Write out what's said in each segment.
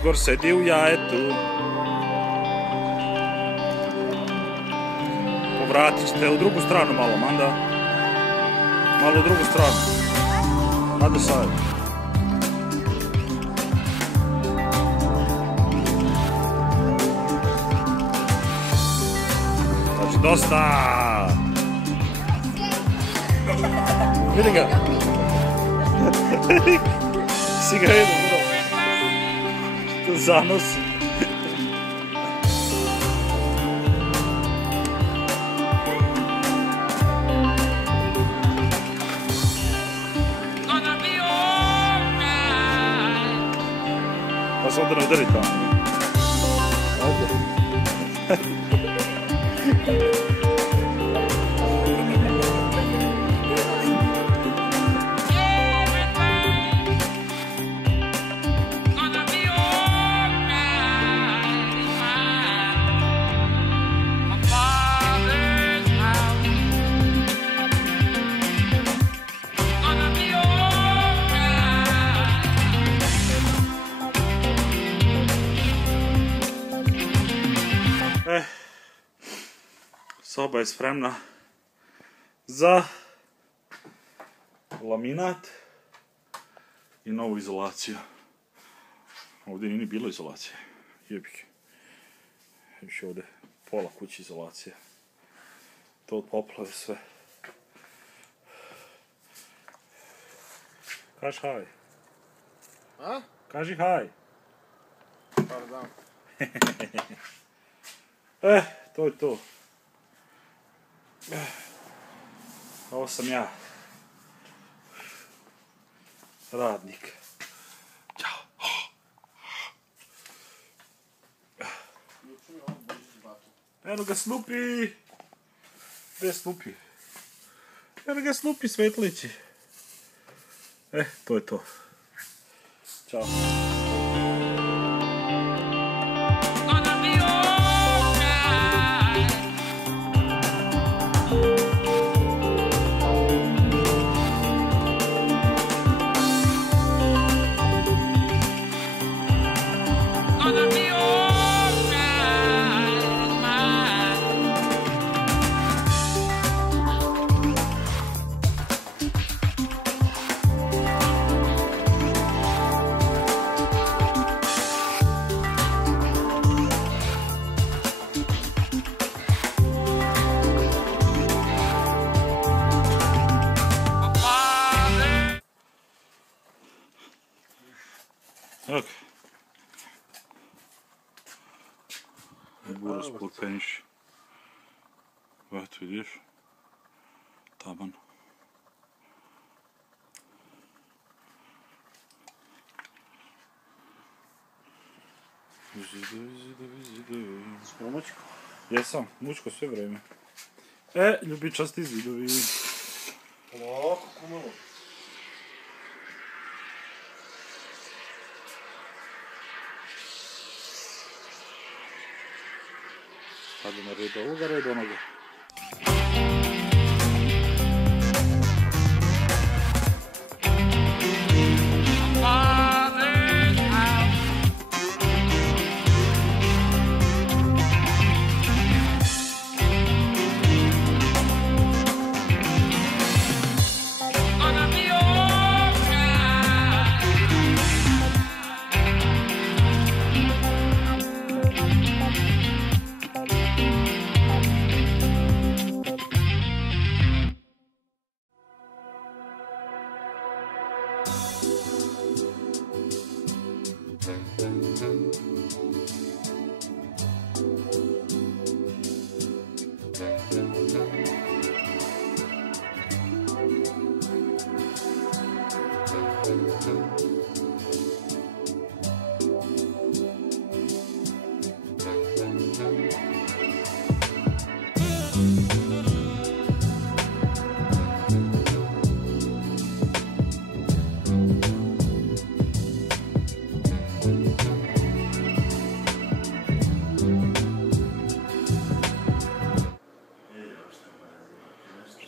Igor sedi u jajetu. Povratit ćete u drugu stranu malo, manda. Malo u drugu stranu. Other side. Znači, dosta! Vidi ga! Si ga jedu, bro. To zanosi. Pa se onda ne udari tamo. Ajde. Soba je spremna za laminat i novu izolaciju. Ovdje nije ni bilo izolacije. Jebik. Još ovdje pola kuće izolacije. To od poplave sve. Kaži haj. A? Kaži haj. Pardon. To je to. Ovo sam ja. Radnik. Ćao. Eno ga Snoopy. Gdje je Snoopy? Eno ga Snoopy svetlići. To je to. Ćao. Ok. Buras plakeniš. Eto vidiš. Taban. Zidovi. Skoro mučko? Jesam, mučko sve vreme. Ljubičasti zidovi. Polako, kumalo. Stavljamo red ovoga, red onoga.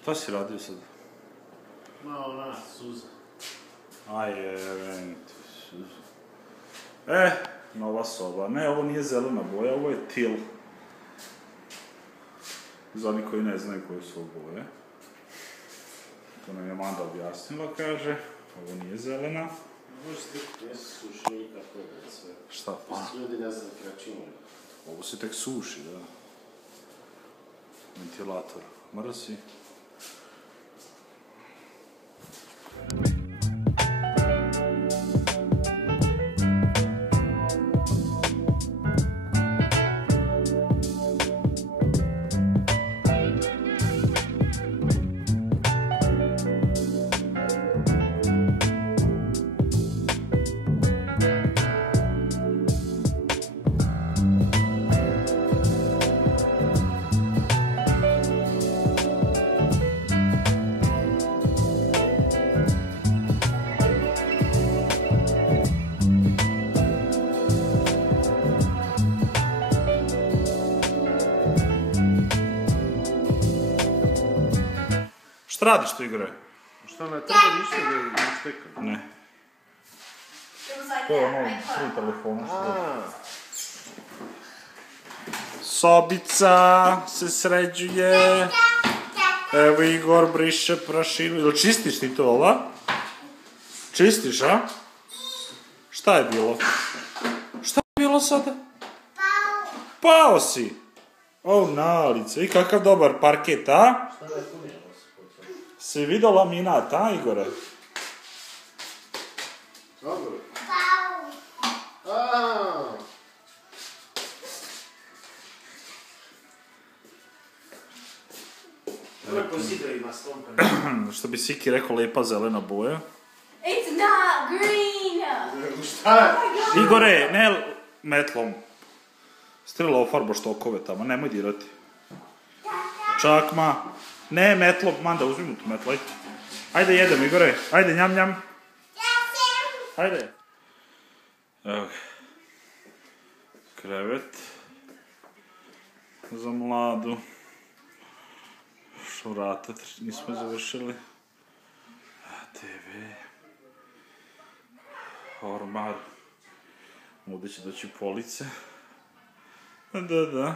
Šta si radio sad? Malo nas, suza. Aj, suza. Nova soba. Ne, ovo nije zelena boja, ovo je til. Za oni koji ne znaju koje su boje. To nam je Amanda objasnila, kaže. Ovo nije zelena. Ovo sliku, jesu sušili kako je sve. Šta pa? Ljudi ne znam kraćinu. Ovo se tek suši, da. Ventilator. Mrsi. Šta radiš tu, Igore? Šta ne treba ništa da je štekam? Ne. It was like To je ono, that. svoj telefon. A, Sobica se sređuje. Evo Igor briše prašinu. Ili čistiš ti to, ova? Čistiš, a? Šta je bilo? Šta je bilo sada? Pao si! O, nalice. I kakav dobar parket, a? šta da je punijelo se počeo? Si vidio laminat, a, Igore? Dobro. Aaa. Lepo sidra ima stomka. Što bi Siki rekao, lepa zelena boja. It's not green! Šta je? Igore, ne metlom. Strila ofarbo štokove tamo, nemoj dirati. Čakma. Ne, metlom, Manda, uzmi mu tu metlo, ajde. Ajde, jedem, Igore. Ajde, njam, njam. Ajde. Evo ga. Krevet. Za mladu. Šurata, nismo završili. TV. Ormar. Ovdje će doći police. Da.